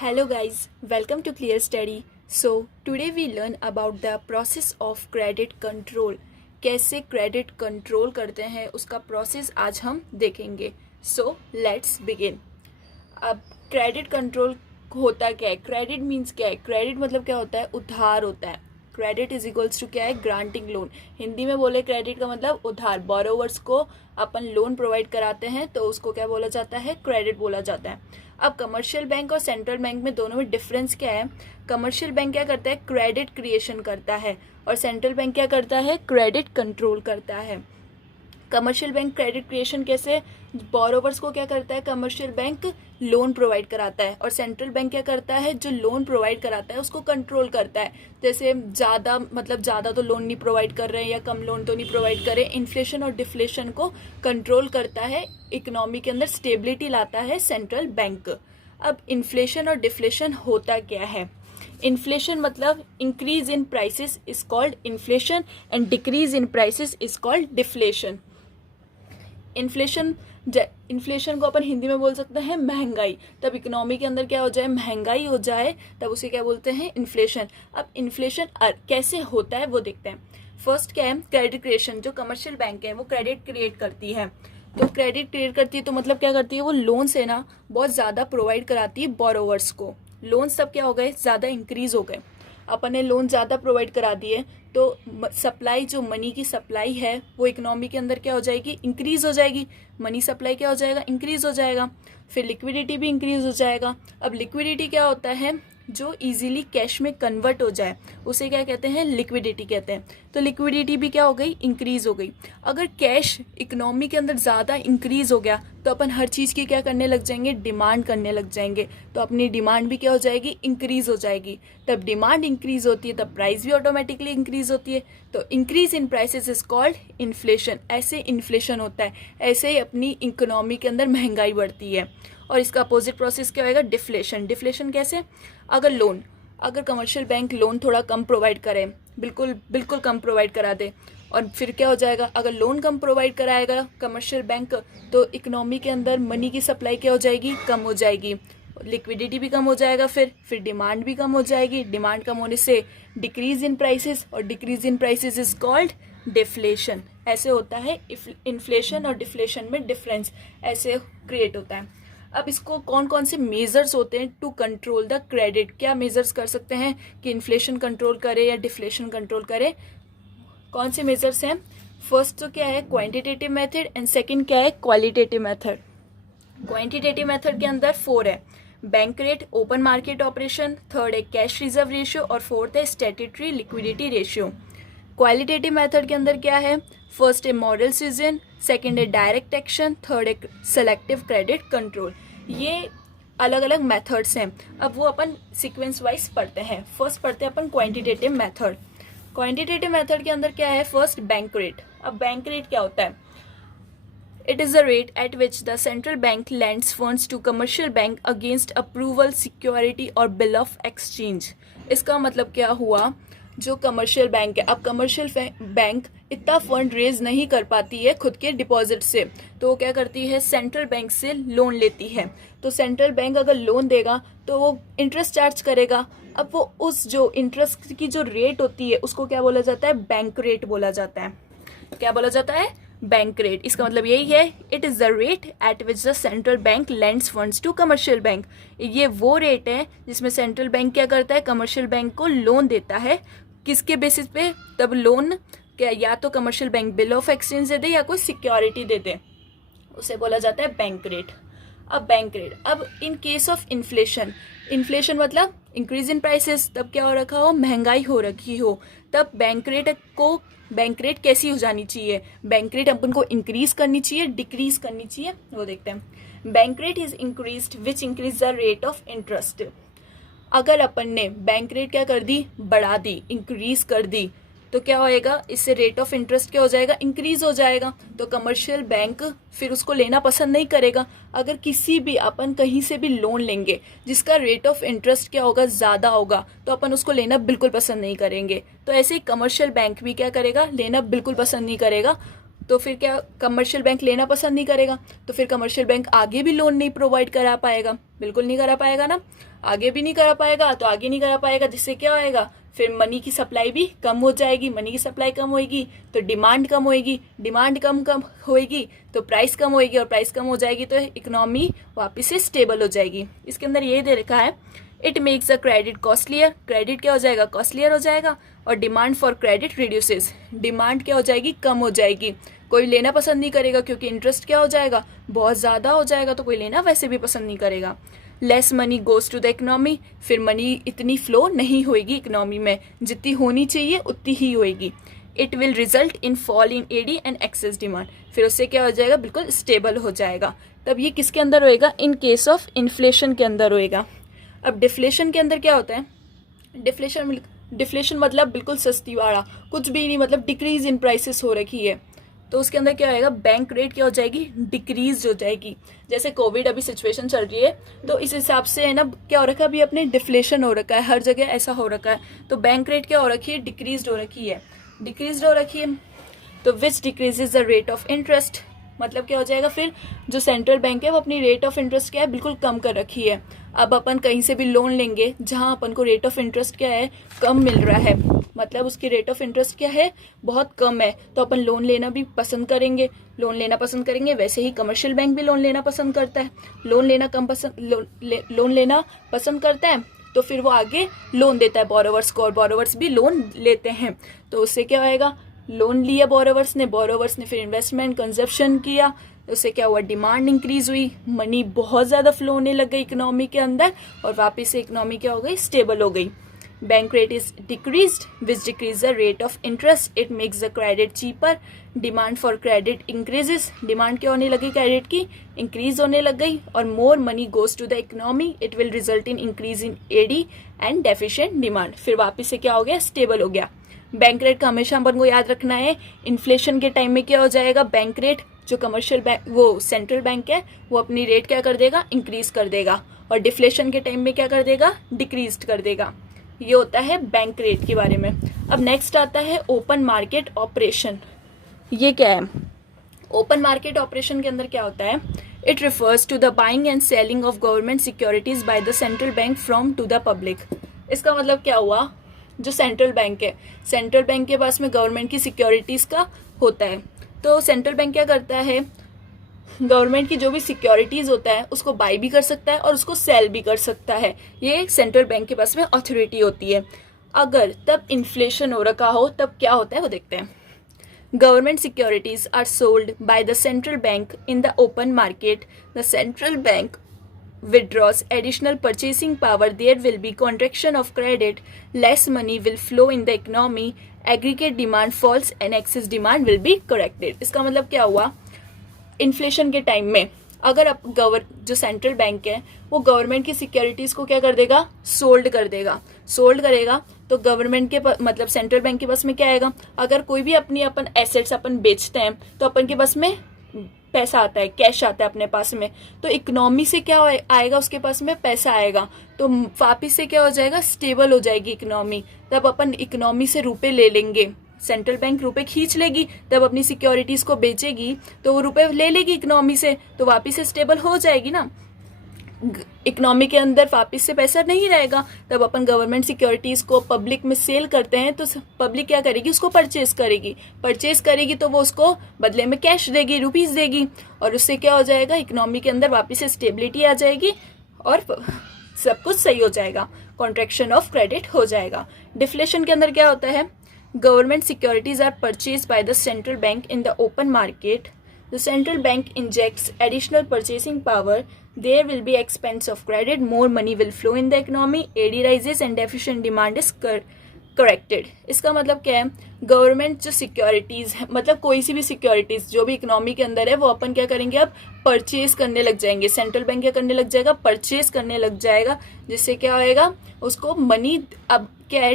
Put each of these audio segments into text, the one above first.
Hello guys, welcome to Clear Study. So today we learn about the process of credit control. कैसे credit control करते हैं उसका process आज हम देखेंगे. So let's begin. अब क्रेडिट कंट्रोल होता क्या है? क्रेडिट मीन्स क्या है? क्रेडिट मतलब क्या होता है? उधार होता है. क्रेडिट इज इक्वल्स टू क्या है? Granting loan. हिंदी में बोले क्रेडिट का मतलब उधार. बोरोवर्स को अपन लोन प्रोवाइड कराते हैं तो उसको क्या बोला जाता है? क्रेडिट बोला जाता है. अब कमर्शियल बैंक और सेंट्रल बैंक में दोनों में डिफरेंस क्या है? कमर्शियल बैंक क्या करता है? क्रेडिट क्रिएशन करता है और सेंट्रल बैंक क्या करता है? क्रेडिट कंट्रोल करता है. कमर्शियल बैंक क्रेडिट क्रिएशन कैसे? बोरोवर्स को क्या करता है? कमर्शियल बैंक लोन प्रोवाइड कराता है और सेंट्रल बैंक क्या करता है? जो लोन प्रोवाइड कराता है उसको कंट्रोल करता है. जैसे ज़्यादा तो लोन नहीं प्रोवाइड कर रहे हैं या कम लोन तो नहीं प्रोवाइड कर रहे. इन्फ्लेशन और डिफ्लेशन को कंट्रोल करता है. इकोनॉमी के अंदर स्टेबिलिटी लाता है सेंट्रल बैंक. अब इन्फ्लेशन और डिफ्लेशन होता क्या है? इन्फ्लेशन मतलब increase in prices is called inflation and decrease in prices is called deflation. Inflation को अपन हिंदी में बोल सकते हैं महंगाई. तब इकोनॉमी के अंदर क्या हो जाए? महंगाई हो जाए तब उसे क्या बोलते हैं? इन्फ्लेशन. अब इन्फ्लेशन कैसे होता है वो देखते हैं. फर्स्ट क्या है? Credit creation. जो कमर्शियल बैंक है वो क्रेडिट क्रिएट करती है. तो क्रेडिट क्रिएट करती है तो मतलब क्या करती है? वो लोन से ना बहुत ज़्यादा प्रोवाइड कराती है बोरोवर्स को. लोन सब क्या हो गए? ज़्यादा इंक्रीज हो गए. अपन ने लोन ज़्यादा प्रोवाइड करा दिए तो सप्लाई, जो मनी की सप्लाई है वो इकोनॉमी के अंदर क्या हो जाएगी? इंक्रीज हो जाएगी. मनी सप्लाई क्या हो जाएगा? इंक्रीज हो जाएगा. फिर लिक्विडिटी भी इंक्रीज हो जाएगा. अब लिक्विडिटी क्या होता है? जो इजीली कैश में कन्वर्ट हो जाए उसे क्या कहते हैं? लिक्विडिटी कहते हैं. तो लिक्विडिटी भी क्या हो गई? इंक्रीज हो गई. अगर कैश इकोनॉमी के अंदर ज़्यादा इंक्रीज हो गया तो अपन हर चीज़ की क्या करने लग जाएंगे? डिमांड करने लग जाएंगे. तो अपनी डिमांड भी क्या हो जाएगी? इंक्रीज हो जाएगी. तब डिमांड इंक्रीज होती है तब प्राइस भी ऑटोमेटिकली इंक्रीज होती है. तो increase in prices is called inflation. ऐसे इन्फ्लेशन होता है. ऐसे ही अपनी इकोनॉमी के अंदर महंगाई बढ़ती है. और इसका अपोजिट प्रोसेस क्या होएगा? डिफ्लेशन. डिफ्लेशन कैसे? अगर कमर्शियल बैंक लोन थोड़ा कम प्रोवाइड करे, बिल्कुल कम प्रोवाइड करा दे, और फिर क्या हो जाएगा? अगर लोन कम प्रोवाइड कराएगा कमर्शियल बैंक तो इकोनॉमी के अंदर मनी की सप्लाई क्या हो जाएगी? कम हो जाएगी. लिक्विडिटी भी कम हो जाएगा. फिर डिमांड भी कम हो जाएगी. डिमांड कम होने से डिक्रीज इन प्राइसेस और decrease in prices is called deflation. ऐसे होता है. इन्फ्लेशन और डिफ्लेशन में डिफरेंस ऐसे क्रिएट होता है. अब इसको कौन कौन से मेजर्स होते हैं टू कंट्रोल द क्रेडिट? क्या मेजर्स कर सकते हैं कि इन्फ्लेशन कंट्रोल करे या डिफ्लेशन कंट्रोल करे? कौन से मेजर्स हैं? फर्स्ट तो क्या है? क्वांटिटेटिव मेथड एंड सेकंड क्या है? Qualitative method. क्वांटिटेटिव मेथड के अंदर 4 है. Bank rate, open market operation, third है कैश रिजर्व रेशियो और फोर्थ है statutory liquidity ratio. Qualitative method के अंदर क्या है? फर्स्ट है मॉडल सीजन, सेकंड है डायरेक्ट एक्शन, थर्ड है सेलेक्टिव क्रेडिट कंट्रोल. ये अलग अलग मेथड्स हैं. अब वो अपन सीक्वेंस वाइज पढ़ते हैं. फर्स्ट पढ़ते हैं अपन क्वांटिटेटिव मेथड. क्वांटिटेटिव मेथड के अंदर क्या है? First bank rate. अब बैंक रेट क्या होता है? It is the rate at which the central bank lends funds to commercial bank against approval, security और bill of exchange. इसका मतलब क्या हुआ? जो कमर्शियल बैंक है, अब कमर्शियल बैंक इतना फंड रेज नहीं कर पाती है खुद के डिपॉजिट से, तो वो क्या करती है? सेंट्रल बैंक से लोन लेती है. तो सेंट्रल बैंक अगर लोन देगा तो वो इंटरेस्ट चार्ज करेगा. अब वो उस जो इंटरेस्ट की जो रेट होती है उसको क्या बोला जाता है? बैंक रेट बोला जाता है. क्या बोला जाता है? Bank rate. इसका मतलब यही है, it is the rate at which the central bank lends funds to commercial bank. ये वो रेट है जिसमें सेंट्रल बैंक क्या करता है? कमर्शियल बैंक को लोन देता है. किसके बेसिस पे? तब लोन क्या या तो commercial bank bill of exchange दे दे या कोई सिक्योरिटी दे दे, उसे बोला जाता है बैंक रेट. अब बैंक रेट. अब in case of inflation, inflation मतलब इंक्रीज इन प्राइसेस, तब क्या हो रखा हो? महंगाई हो रखी हो. तब बैंक रेट कैसी हो जानी चाहिए? बैंक रेट अपन को इंक्रीज करनी चाहिए, डिक्रीज करनी चाहिए, वो देखते हैं. Bank rate is increased which increase the rate of interest. अगर अपन ने बैंक रेट क्या कर दी? बढ़ा दी, इंक्रीज कर दी, तो क्या होएगा? इससे रेट ऑफ इंटरेस्ट क्या हो जाएगा? इंक्रीज हो जाएगा. तो कमर्शियल बैंक फिर उसको लेना पसंद नहीं करेगा. अगर किसी भी अपन कहीं से भी लोन लेंगे जिसका रेट ऑफ इंटरेस्ट क्या होगा? ज़्यादा होगा, तो अपन उसको लेना बिल्कुल पसंद नहीं करेंगे. तो ऐसे ही कमर्शियल बैंक भी क्या करेगा? लेना बिल्कुल पसंद नहीं करेगा. तो फिर क्या कमर्शियल बैंक लेना पसंद नहीं करेगा, तो फिर कमर्शियल बैंक आगे भी लोन नहीं प्रोवाइड करा पाएगा, बिल्कुल नहीं करा पाएगा ना, आगे भी नहीं करा पाएगा, तो आगे नहीं करा पाएगा जिससे क्या होएगा, फिर मनी की सप्लाई भी कम हो जाएगी, मनी की सप्लाई कम होएगी तो डिमांड कम होएगी, डिमांड कम होएगी तो प्राइस कम होएगी, और प्राइस कम हो जाएगी तो इकोनॉमी वापस से स्टेबल हो जाएगी। इसके अंदर ये दे रखा है, it makes the credit costlier, credit क्या हो जाएगा, कॉस्टलियर हो जाएगा, और demand for credit reduces, demand क्या हो जाएगी, कम हो जाएगी, कोई लेना पसंद नहीं करेगा क्योंकि इंटरेस्ट क्या हो जाएगा, बहुत ज़्यादा हो जाएगा, तो कोई लेना वैसे भी पसंद नहीं करेगा। Less money goes to the economy, फिर मनी इतनी फ्लो नहीं होएगी इकोनॉमी में, जितनी होनी चाहिए उतनी ही होएगी। It will result in fall in AD and excess demand, फिर उससे क्या हो जाएगा, बिल्कुल स्टेबल हो जाएगा। तब ये किसके अंदर होएगा, इन केस ऑफ इन्फ्लेशन के अंदर होएगा। अब डिफ्लेशन के अंदर क्या होता है, डिफ्लेशन मतलब बिल्कुल सस्ती वाला, कुछ भी नहीं, मतलब डिक्रीज इन प्राइसेस हो रखी है, तो उसके अंदर क्या होएगा, बैंक रेट क्या हो जाएगी, डिक्रीज हो जाएगी। जैसे कोविड अभी सिचुएशन चल रही है, तो इस हिसाब से है ना, क्या हो रखा है, अभी अपने डिफ्लेशन हो रखा है, हर जगह ऐसा हो रखा है, तो बैंक रेट क्या हो रखी है, डिक्रीज हो रखी है, डिक्रीज हो रखी है, तो विच decreases the rate of interest, मतलब क्या हो जाएगा, फिर जो सेंट्रल बैंक है वो अपनी रेट ऑफ इंटरेस्ट क्या है, बिल्कुल कम कर रखी है। अब अपन कहीं से भी लोन लेंगे जहां अपन को रेट ऑफ इंटरेस्ट क्या है, कम मिल रहा है, मतलब उसकी रेट ऑफ इंटरेस्ट क्या है, बहुत कम है, तो अपन लोन लेना भी पसंद करेंगे, लोन लेना पसंद करेंगे। वैसे ही कमर्शियल बैंक भी लोन लेना पसंद करता है, लोन लेना पसंद करता है, तो फिर वो आगे लोन देता है बोरोवर्स को, और बोरोवर्स भी लोन लेते हैं, तो उससे क्या होएगा, लोन लिया बोरोवर्स ने फिर इन्वेस्टमेंट कंजप्शन किया, उससे क्या हुआ, डिमांड इंक्रीज हुई, मनी बहुत ज़्यादा फ्लो होने लग गई इकोनॉमी के अंदर, और वापस से इकोनॉमी क्या हो गई, स्टेबल हो गई। Bank rate is decreased which decrease the rate of interest, it makes the credit cheaper, demand for credit increases, demand क्या होने लगी क्रेडिट की, इंक्रीज होने लग गई, और more money goes to the economy, it will result in increase in AD and deficient demand, फिर वापस से क्या हो गया, स्टेबल हो गया। बैंक रेट का हमेशा अपन को याद रखना है, इन्फ्लेशन के टाइम में क्या हो जाएगा, बैंक रेट जो कमर्शियल बैंक वो सेंट्रल बैंक है वो अपनी रेट क्या कर देगा, इंक्रीज कर देगा, और डिफ्लेशन के टाइम में क्या कर देगा, डिक्रीज कर देगा। ये होता है बैंक रेट के बारे में। अब नेक्स्ट आता है ओपन मार्केट ऑपरेशन। ये क्या है, ओपन मार्केट ऑपरेशन के अंदर क्या होता है, it refers to the buying and selling of government securities by the central bank from to the public. इसका मतलब क्या हुआ, जो सेंट्रल बैंक है, सेंट्रल बैंक के पास में गवर्नमेंट की सिक्योरिटीज का होता है, तो सेंट्रल बैंक क्या करता है, गवर्नमेंट की जो भी सिक्योरिटीज होता है उसको बाय भी कर सकता है और उसको सेल भी कर सकता है, ये सेंट्रल बैंक के पास में अथॉरिटी होती है। अगर तब इन्फ्लेशन हो रखा हो तब क्या होता है वो देखते हैं। Government securities are sold by the central bank in the open market, the central bank withdraws additional purchasing power, there will be contraction of credit, less money will flow in the economy, aggregate demand falls and excess demand will be corrected। इसका मतलब क्या हुआ, inflation के time में अगर अब जो central bank है वो गवर्नमेंट की सिक्योरिटीज को क्या कर देगा, सोल्ड करेगा, तो गवर्नमेंट के मतलब सेंट्रल बैंक के पास में क्या आएगा, अगर कोई भी अपन एसेट्स अपन बेचते हैं तो अपन के पास में पैसा आता है, कैश आता है अपने पास में, तो इकोनॉमी से क्या आएगा, उसके पास में पैसा आएगा, तो वापिस से क्या हो जाएगा, स्टेबल हो जाएगी इकोनॉमी। तब अपन इकोनॉमी से रुपए ले लेंगे, सेंट्रल बैंक रुपए खींच लेगी, तब अपनी सिक्योरिटीज को बेचेगी तो वो रुपए ले लेगी इकोनॉमी से, तो वापिस से स्टेबल हो जाएगी ना। इकोनॉमी के अंदर वापिस से पैसा नहीं रहेगा, तब अपन गवर्नमेंट सिक्योरिटीज को पब्लिक में सेल करते हैं, तो पब्लिक क्या करेगी, उसको परचेज करेगी तो वो उसको बदले में कैश देगी, रुपीज देगी, और उससे क्या हो जाएगा, इकोनॉमी के अंदर वापिस से स्टेबिलिटी आ जाएगी और सब कुछ सही हो जाएगा, कॉन्ट्रैक्शन ऑफ क्रेडिट हो जाएगा। डिफ्लेशन के अंदर क्या होता है, government securities are purchase by the central bank in the open market, the central bank injects additional purchasing power, there will be expense of credit, more money will flow in the economy, AD rises and deficient demand is corrected। इसका मतलब क्या है, government जो securities है, मतलब कोई सी भी securities जो भी इकोनॉमी के अंदर है वो अपन क्या करेंगे, अब परचेज करने लग जाएंगे, सेंट्रल बैंक क्या करने लग जाएगा, परचेज करने लग जाएगा, जिससे क्या होएगा, उसको मनी अब क्या है,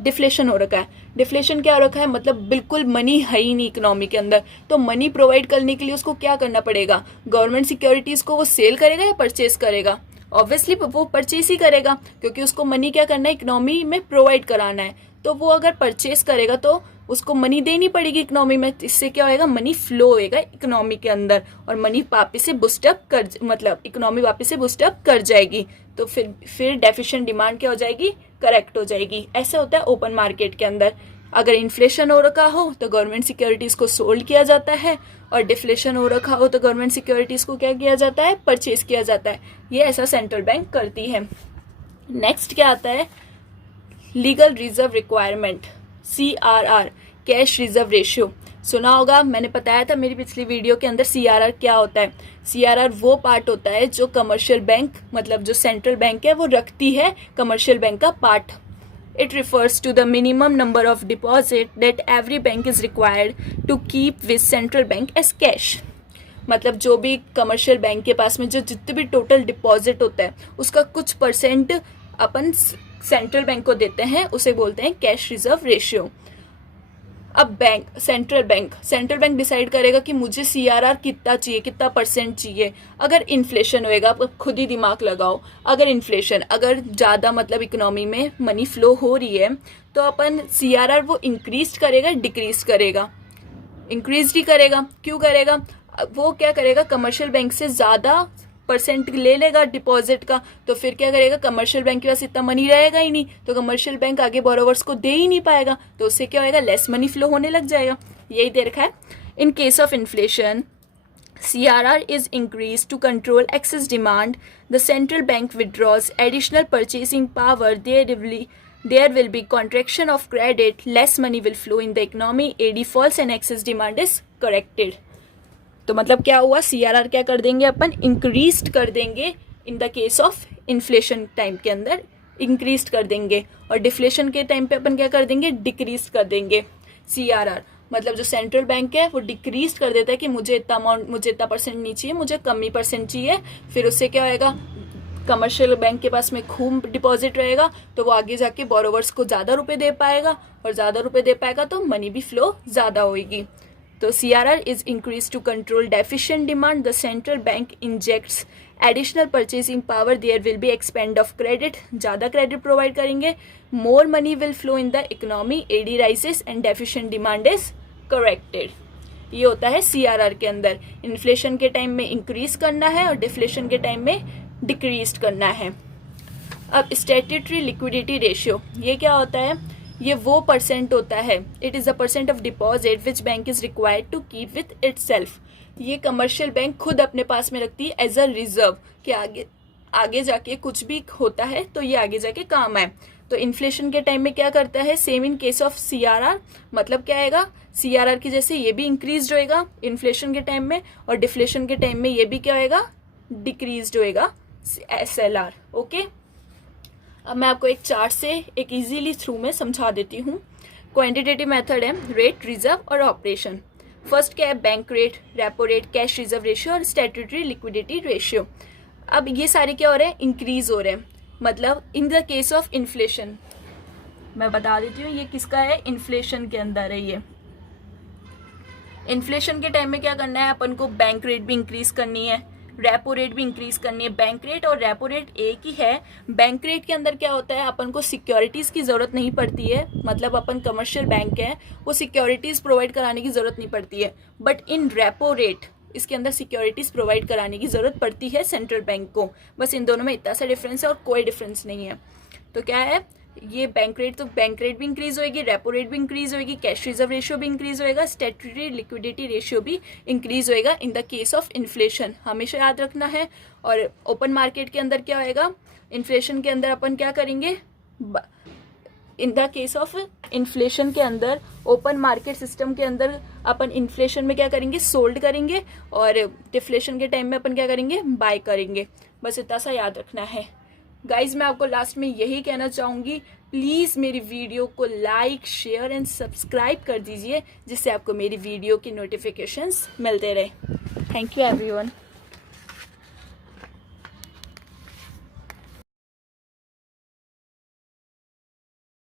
डिफ्लेशन हो रखा है। डिफ्लेशन क्या हो रखा है, मतलब बिल्कुल मनी है ही नहीं इकोनॉमी के अंदर, तो मनी प्रोवाइड करने के लिए उसको क्या करना पड़ेगा, गवर्नमेंट सिक्योरिटीज को वो सेल करेगा या परचेज करेगा, ऑब्वियसली वो परचेज ही करेगा, क्योंकि उसको मनी क्या करना है, इकोनॉमी में प्रोवाइड कराना है, तो वो अगर परचेज करेगा तो उसको मनी देनी पड़ेगी इकोनॉमी में, इससे क्या होएगा, मनी फ्लो होएगा इकोनॉमी के अंदर और मनी वापस से बूस्टअप कर, मतलब इकोनॉमी वापस से बूस्टअप कर जाएगी। तो फिर डेफिशिएंट डिमांड क्या हो जाएगी, करेक्ट हो जाएगी। ऐसा होता है ओपन मार्केट के अंदर। अगर इन्फ्लेशन हो रखा हो तो गवर्नमेंट सिक्योरिटीज़ को सोल्ड किया जाता है, और डिफ्लेशन हो रखा हो तो गवर्नमेंट सिक्योरिटीज़ को क्या किया जाता है, परचेज किया जाता है। ये ऐसा सेंट्रल बैंक करती है। नेक्स्ट क्या आता है, legal reserve requirement, CRR, cash reserve ratio. सुना होगा, मैंने बताया था मेरी पिछली वीडियो के अंदर CRR क्या होता है। CRR वो पार्ट होता है जो कमर्शियल बैंक, मतलब जो सेंट्रल बैंक है वो रखती है कमर्शियल बैंक का part. It refers to the minimum number of deposit that every bank is required to keep with central bank as cash। मतलब जो भी कमर्शियल बैंक के पास में जो जितने भी टोटल डिपॉजिट होता है उसका कुछ परसेंट अपन सेंट्रल बैंक को देते हैं, उसे बोलते हैं कैश रिजर्व रेशियो। अब सेंट्रल बैंक डिसाइड करेगा कि मुझे CRR कितना चाहिए, कितना परसेंट चाहिए। अगर इन्फ्लेशन होएगा, आप खुद ही दिमाग लगाओ, अगर इन्फ्लेशन अगर ज़्यादा मतलब इकोनॉमी में मनी फ्लो हो रही है तो अपन CRR वो इंक्रीज करेगा, डिक्रीज करेगा, इंक्रीज ही करेगा। क्यों करेगा, वो क्या करेगा, कमर्शियल बैंक से ज़्यादा परसेंट ले लेगा डिपॉजिट का, तो फिर क्या करेगा, कमर्शियल बैंक के पास इतना मनी रहेगा ही नहीं, तो कमर्शियल बैंक आगे बोरोवर्स को दे ही नहीं पाएगा, तो उससे क्या होएगा, लेस मनी फ्लो होने लग जाएगा। यही दे रखा है। इन case of inflation CRR is increased to control excess demand. The central bank withdraws additional purchasing power. There will be contraction of credit. Less money will flow in the economy. AD falls and excess demand is corrected. तो मतलब क्या हुआ, CRR क्या कर देंगे अपन, increase कर देंगे in the case of inflation time के अंदर इंक्रीज कर देंगे, और डिफ्लेशन के टाइम पे अपन क्या कर देंगे, डिक्रीज कर देंगे। CRR मतलब जो सेंट्रल बैंक है वो डिक्रीज कर देता है कि मुझे इतना अमाउंट, मुझे इतना परसेंट नहीं चाहिए, मुझे कम ही परसेंट चाहिए। फिर उससे क्या होएगा, कमर्शियल बैंक के पास में खूब डिपॉजिट रहेगा तो वो आगे जाके बोरोवर्स को ज़्यादा रुपए दे पाएगा, और ज़्यादा रुपए दे पाएगा तो मनी भी फ्लो ज़्यादा होएगी। तो CRR is increased to control deficient demand. The central bank injects additional purchasing power. There will be expand of credit. ज़्यादा क्रेडिट प्रोवाइड करेंगे, more money will flow in the economy. AD rises and deficient demand is corrected. ये होता है CRR के अंदर। Inflation के time में increase करना है और डिफ्लेशन के टाइम में डिक्रीज करना है। अब स्टैट्यूटरी लिक्विडिटी रेशियो, ये क्या होता है, ये वो परसेंट होता है, it is the percent of deposit which bank is required to keep with itself. ये कमर्शियल बैंक खुद अपने पास में रखती है एज अ रिजर्व, कि आगे जाके कुछ भी होता है तो ये आगे जाके काम आए। तो इन्फ्लेशन के टाइम में क्या करता है, same in case of CRR, मतलब क्या आएगा, CRR की जैसे ये भी इंक्रीज होएगा इन्फ्लेशन के टाइम में, और डिफ्लेशन के टाइम में ये भी क्या होएगा, डिक्रीज होएगा SLR। ओके, अब मैं आपको एक चार्ट से एक इजीली थ्रू में समझा देती हूँ। क्वांटिटेटिव मेथड है, रेट, रिजर्व और ऑपरेशन। फर्स्ट क्या है, bank rate, repo rate, cash reserve ratio और स्टैट्यूटरी लिक्विडिटी रेशियो। अब ये सारे क्या हो रहे हैं, इंक्रीज हो रहे हैं। मतलब in the case of inflation, मैं बता देती हूँ ये किसका है, इन्फ्लेशन के अंदर है। ये इन्फ्लेशन के टाइम में क्या करना है, अपन को बैंक रेट भी इंक्रीज करनी है, रेपो रेट भी इंक्रीज करनी है। बैंक रेट और रेपो रेट एक ही है। बैंक रेट के अंदर क्या होता है, अपन को सिक्योरिटीज़ की ज़रूरत नहीं पड़ती है, मतलब अपन कमर्शियल बैंक है, वो सिक्योरिटीज़ प्रोवाइड कराने की ज़रूरत नहीं पड़ती है। बट इन रेपो रेट, इसके अंदर सिक्योरिटीज़ प्रोवाइड कराने की ज़रूरत पड़ती है सेंट्रल बैंक को। बस इन दोनों में इतना सा डिफरेंस है और कोई डिफरेंस नहीं है। तो क्या है, ये बैंक रेट, तो बैंक रेट भी इंक्रीज होएगी, रेपो रेट भी इंक्रीज होएगी, कैश रिजर्व रेशियो भी इंक्रीज होएगा, स्टैट्यूटरी लिक्विडिटी रेशियो भी इंक्रीज होएगा in the case of inflation, हमेशा याद रखना है। और ओपन मार्केट के अंदर क्या होएगा, इन्फ्लेशन के अंदर अपन क्या करेंगे, in the case of inflation के अंदर ओपन मार्केट सिस्टम के अंदर अपन इन्फ्लेशन में क्या करेंगे, सोल्ड करेंगे, और डिफ्लेशन के टाइम में अपन क्या करेंगे, बाय करेंगे। बस इतना सा याद रखना है। गाइज मैं आपको लास्ट में यही कहना चाहूँगी, प्लीज़ मेरी वीडियो को लाइक, शेयर एंड सब्सक्राइब कर दीजिए, जिससे आपको मेरी वीडियो की नोटिफिकेशंस मिलते रहे। Thank you everyone.